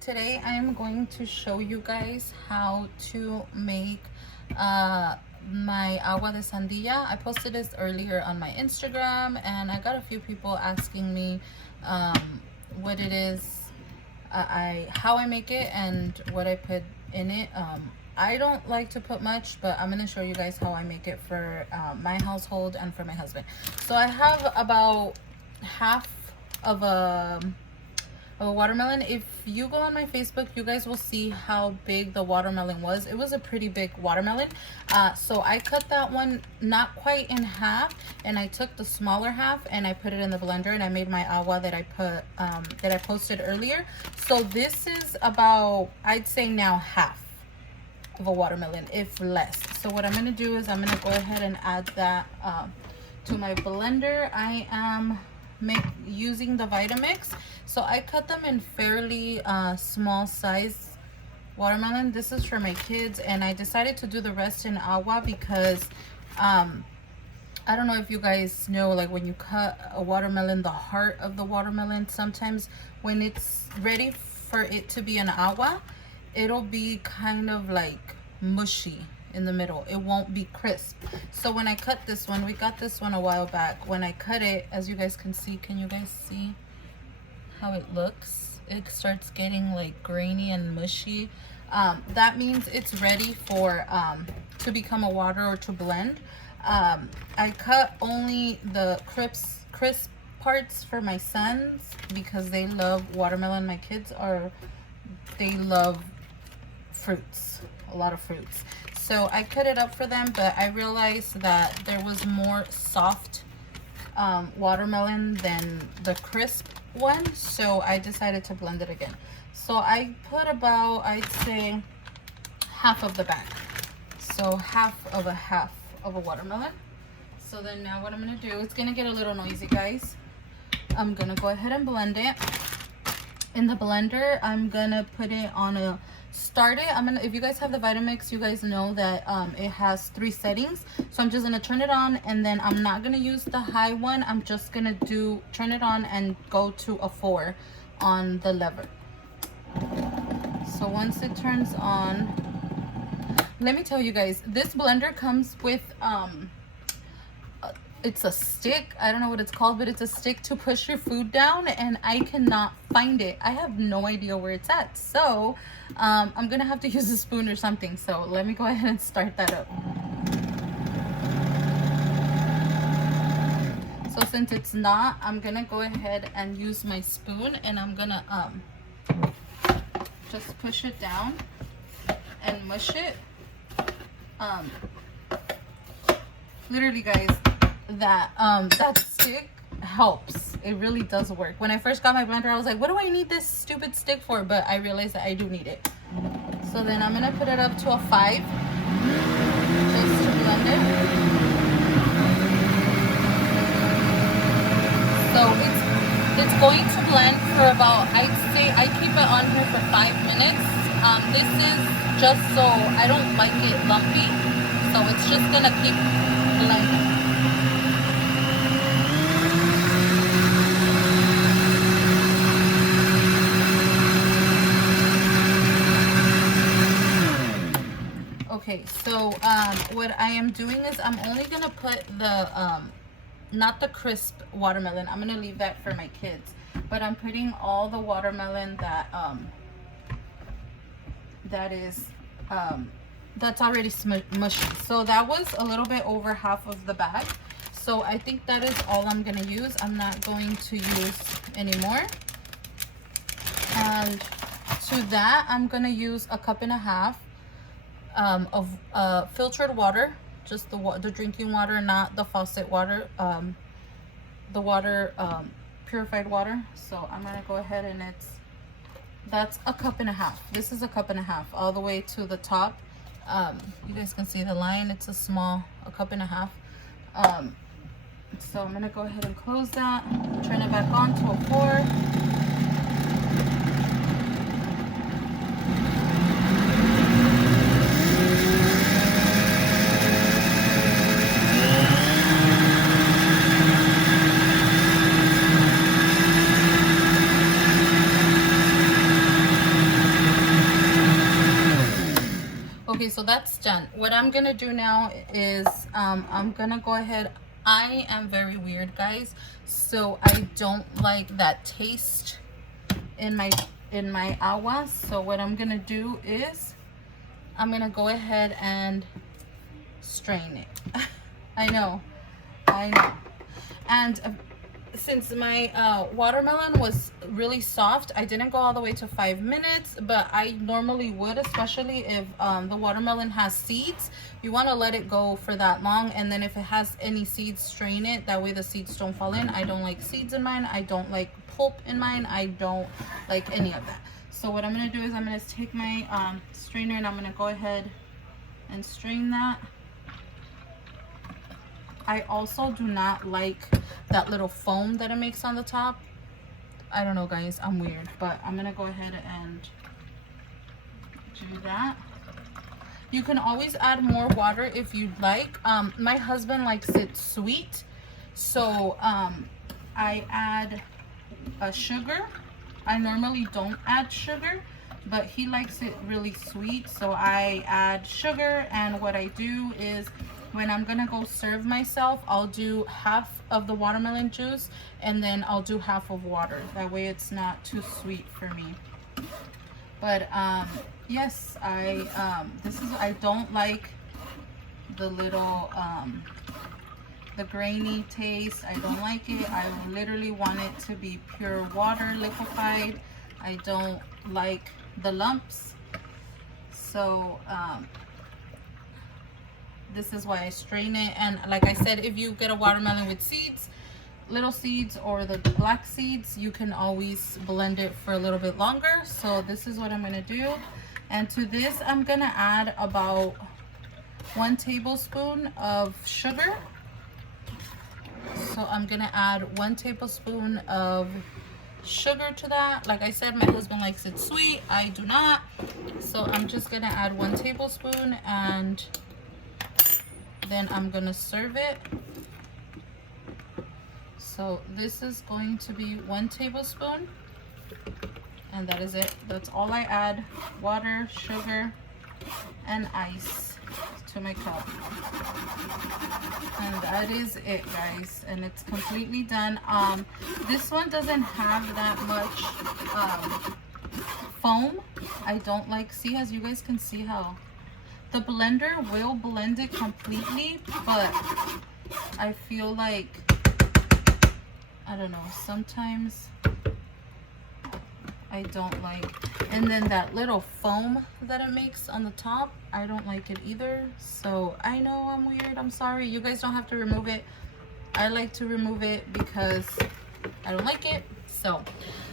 Today I am going to show you guys how to make my Agua De Sandía. I posted this earlier on my Instagram and I got a few people asking me what it is, how I make it and what I put in it. I don't like to put much, but I'm going to show you guys how I make it for my household and for my husband. So I have about half of a watermelon. If you go on my Facebook, you guys will see how big the watermelon was. It was a pretty big watermelon. So I cut that one not quite in half, and I took the smaller half and I put it in the blender and I made my agua that I put that I posted earlier. So this is about, I'd say now, half of a watermelon, if less. So what I'm going to do is I'm going to go ahead and add that to my blender. I am using the Vitamix. So I cut them in fairly small size watermelon. This is for my kids, and I decided to do the rest in agua because I don't know if you guys know, like when you cut a watermelon, the heart of the watermelon, sometimes when it's ready for it to be an agua, it'll be kind of like mushy in the middle. It won't be crisp. So when I cut this one, we got this one a while back. When I cut it, as you guys can see, can you guys see how it looks? It starts getting like grainy and mushy. That means it's ready for to become a water or to blend. I cut only the crisp parts for my sons because they love watermelon. My kids they love fruits, a lot of fruits. So I cut it up for them, but I realized that there was more soft watermelon than the crisp one, so I decided to blend it again. So I put about, I'd say, half of the bag. So half of a watermelon. So then now what I'm gonna do, it's gonna get a little noisy, guys. I'm gonna go ahead and blend it. In the blender, I'm gonna put it on a if you guys have the Vitamix, you guys know that it has 3 settings. So I'm just gonna turn it on, and then I'm not gonna use the high one. I'm just gonna turn it on and go to a 4 on the lever. So once it turns on, let me tell you guys, this blender comes with it's a stick. I don't know what it's called, but it's a stick to push your food down, and I cannot find it. I have no idea where it's at. So I'm gonna have to use a spoon or something. So let me go ahead and start that up. So since it's not, I'm gonna go ahead and use my spoon, and I'm gonna just push it down and mush it. Literally, guys, that stick helps. It really does work. When I first got my blender, I was like, what do I need this stupid stick for? But I realized that I do need it. So then I'm gonna put it up to a 5 just to blend it. So it's going to blend for about, I'd say I keep it on here for 5 minutes. This is just so I don't like it lumpy, so it's just gonna keep blending. Okay, so what I am doing is I'm only gonna put the not the crisp watermelon. I'm gonna leave that for my kids, but I'm putting all the watermelon that's already mushy. So that was a little bit over half of the bag. So I think that is all I'm gonna use. I'm not going to use any more. And to that, I'm gonna use a 1.5 cups of filtered water, just the drinking water, not the faucet water, the water, purified water. So I'm gonna go ahead and that's a 1.5 cups. This is a 1.5 cups all the way to the top. You guys can see the line. It's a 1.5 cups. So I'm gonna go ahead and close that, turn it back on to a 4. so that's done. What I'm gonna do now is I'm gonna go ahead. I am very weird, guys, so I don't like that taste in my agua. So what I'm gonna do is I'm gonna go ahead and strain it. I know. And since my watermelon was really soft, I didn't go all the way to 5 minutes, but I normally would, especially if the watermelon has seeds. You want to let it go for that long, and then if it has any seeds, strain it. That way the seeds don't fall in. I don't like seeds in mine. I don't like pulp in mine. I don't like any of that. So what I'm going to do is I'm going to take my strainer and I'm going to go ahead and strain that. I also do not like that little foam that it makes on the top. I don't know, guys, I'm weird, but I'm gonna go ahead and do that. You can always add more water if you'd like. My husband likes it sweet, so I add sugar. I normally don't add sugar, but he likes it really sweet, so I add sugar. And what I do is when I'm gonna go serve myself, I'll do half of the watermelon juice and then I'll do half of water. That way it's not too sweet for me. But yes, I don't like the little the grainy taste. I don't like it. I literally want it to be pure water, liquefied. I don't like the lumps. So this is why I strain it. And like I said, if you get a watermelon with seeds, little seeds or the black seeds, you can always blend it for a little bit longer. So this is what I'm gonna do. And to this, I'm gonna add about 1 tablespoon of sugar. So I'm gonna add 1 tablespoon of sugar to that. Like I said, my husband likes it sweet. I do not. So I'm just gonna add 1 tablespoon and then I'm gonna serve it. So this is going to be 1 tablespoon, and that is it. That's all I add: water, sugar, and ice to my cup. And that is it, guys, and it's completely done. This one doesn't have that much foam. I don't like, see, as you guys can see how the blender will blend it completely, but I feel like, I don't know, sometimes I don't like. And then that little foam that it makes on the top, I don't like it either. So I know I'm weird, I'm sorry. You guys don't have to remove it. I like to remove it because I don't like it. So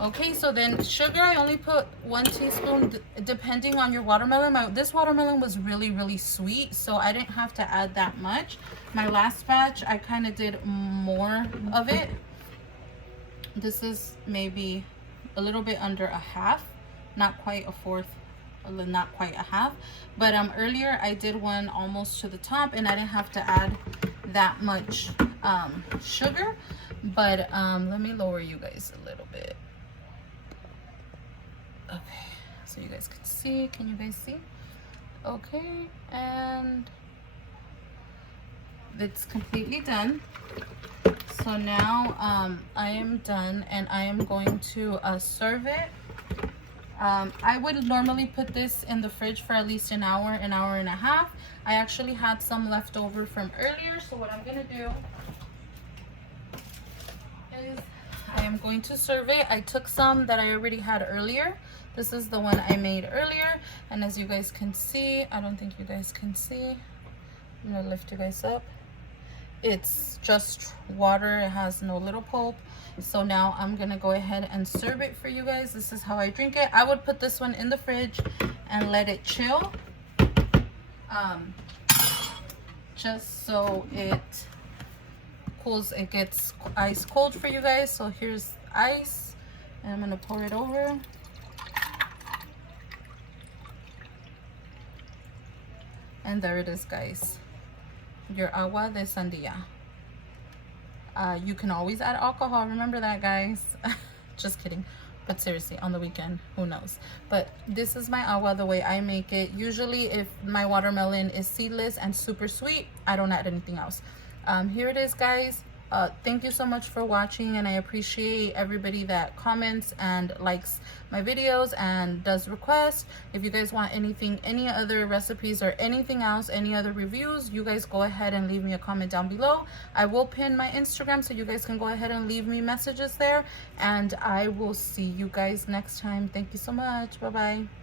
okay, so then sugar, I only put 1 teaspoon depending on your watermelon. This watermelon was really sweet, so I didn't have to add that much. My last batch, I kind of did more of it. This is maybe a little bit under a half, not quite a fourth, not quite a half. But earlier I did one almost to the top and I didn't have to add that much sugar. But let me lower you guys a little bit. Okay, so you guys can see. Can you guys see? Okay, and it's completely done. So now I am done and I am going to serve it. I would normally put this in the fridge for at least an hour and a half. I actually had some left over from earlier, so what I'm gonna do is I am going to serve it. I took some that I already had earlier. This is the one I made earlier, and as you guys can see, I don't think you guys can see. I'm gonna lift you guys up. It's just water. It has no little pulp. So now I'm gonna go ahead and serve it for you guys. This is how I drink it. I would put this one in the fridge and let it chill, just so it cools. It gets ice cold for you guys. So here's ice, and I'm gonna pour it over. And there it is, guys, your agua de sandía. You can always add alcohol, remember that, guys. Just kidding. But seriously, on the weekend, who knows? But this is my agua the way I make it. Usually if my watermelon is seedless and super sweet, I don't add anything else. Here it is, guys. Thank you so much for watching, and I appreciate everybody that comments and likes my videos and does requests. If you guys want anything, any other recipes or anything else, any other reviews, you guys go ahead and leave me a comment down below. I will pin my Instagram so you guys can go ahead and leave me messages there, and I will see you guys next time. Thank you so much. Bye bye.